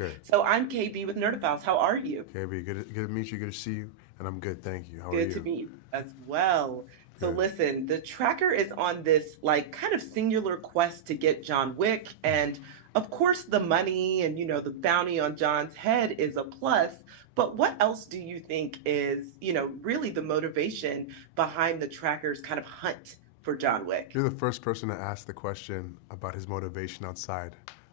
Good. So I'm KB with Nerdophiles. How are you? KB, good to meet you. Good to see you. And I'm good, thank you. How are Good to you? meet you as well. So Good. listen, the tracker is on this like kind of singular quest to get John Wick, and of course the money and the bounty on John's head is a plus. But what else do you think is really the motivation behind the tracker's kind of hunt for John Wick? You're the first person to ask the question about his motivation outside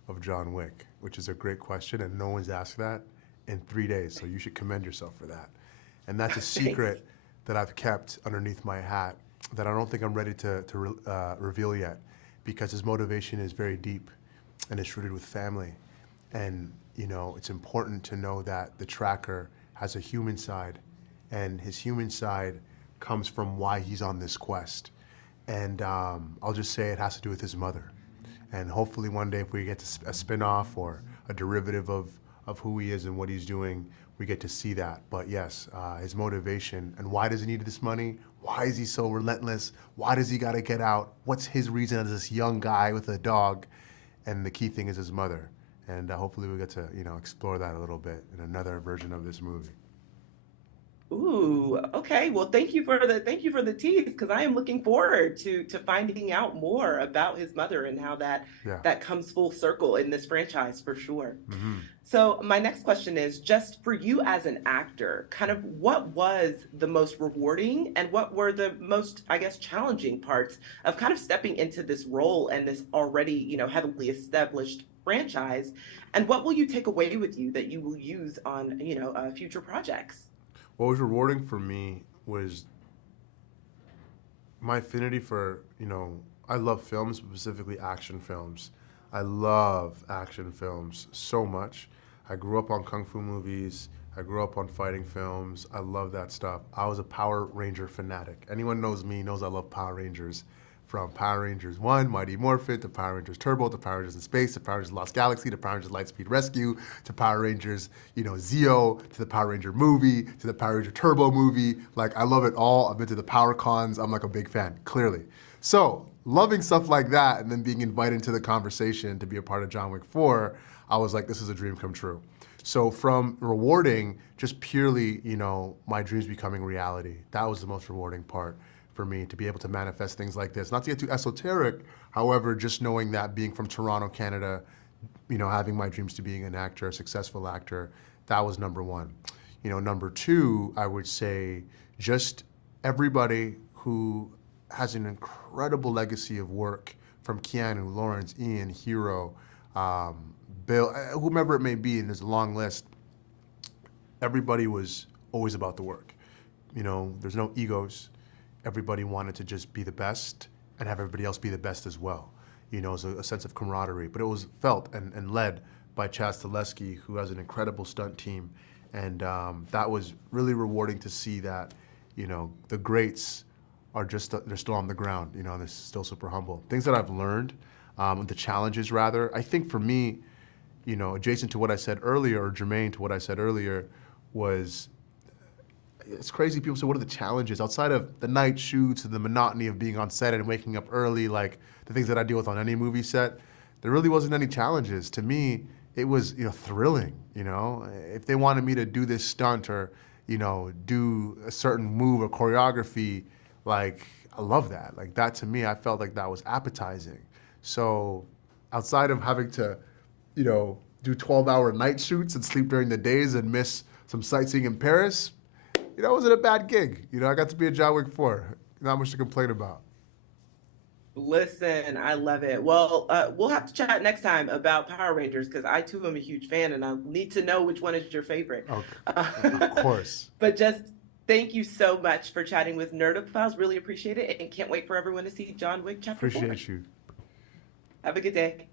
of John Wick, which is a great question, and no one's asked that in 3 days, so you should commend yourself for that. And that's a Thanks. secret that I've kept underneath my hat that I don't think I'm ready to reveal yet, because his motivation is very deep and it's rooted with family. And it's important to know that the tracker has a human side, and his human side comes from why he's on this quest. And I'll just say it has to do with his mother. And hopefully one day if we get to a spin-off or a derivative of who he is and what he's doing, we get to see that. But yes, his motivation and why does he need this money? Why is he so relentless? Why does he gotta get out? What's his reason as this young guy with a dog? And the key thing is his mother. And hopefully we get to explore that a little bit in another version of this movie. Ooh, okay. Well, thank you for the tease because I am looking forward to finding out more about his mother and how that Yeah. that comes full circle in this franchise for sure. Mm-hmm. So, my next question is just for you as an actor, kind of what was the most rewarding and what were the most, I guess, challenging parts of kind of stepping into this role and this already, heavily established franchise? And what will you take away with you that you will use on, future projects? What was rewarding for me was my affinity for, I love films, specifically action films. I love action films so much. I grew up on kung fu movies. I grew up on fighting films. I love that stuff. I was a Power Ranger fanatic. Anyone knows me knows I love Power Rangers. From Power Rangers 1, Mighty Morphin, to Power Rangers Turbo, to Power Rangers in Space, to Power Rangers Lost Galaxy, to Power Rangers Lightspeed Rescue, to Power Rangers, Zeo, to the Power Ranger movie, to the Power Ranger Turbo movie. Like, I love it all. I've been to the Power Cons. I'm like a big fan, clearly. So, loving stuff like that and then being invited into the conversation to be a part of John Wick 4, I was like, this is a dream come true. So from rewarding, just purely, my dreams becoming reality, that was the most rewarding part for me, to be able to manifest things like this. Not to get too esoteric, however, just knowing that being from Toronto, Canada, having my dreams to being an actor, a successful actor, that was number one. Number two, I would say just everybody who has an incredible legacy of work, from Keanu, Lawrence, Ian, Hero, Bill, whomever it may be, and there's a long list. Everybody was always about the work. There's no egos. Everybody wanted to just be the best and have everybody else be the best as well. It was a sense of camaraderie, but it was felt and led by Chaz Stileski, who has an incredible stunt team. And that was really rewarding to see that, the greats are they're still on the ground, and they're still super humble. Things that I've learned, the challenges rather, I think for me, adjacent to what I said earlier, or germane to what I said earlier, was it's crazy. People say, what are the challenges outside of the night shoots and the monotony of being on set and waking up early, like the things that I deal with on any movie set? There really wasn't any challenges. To me, it was thrilling. If they wanted me to do this stunt or do a certain move or choreography, like I love that. Like that to me, I felt like that was appetizing. So outside of having to, do 12-hour night shoots and sleep during the days and miss some sightseeing in Paris, it wasn't a bad gig. I got to be a John Wick 4. Not much to complain about. Listen, I love it. Well, we'll have to chat next time about Power Rangers because I too am a huge fan and I need to know which one is your favorite. Okay. Uh, Of course. but just thank you so much for chatting with Nerdophiles. Really appreciate it and can't wait for everyone to see John Wick Chapter 4. Appreciate you. Have a good day.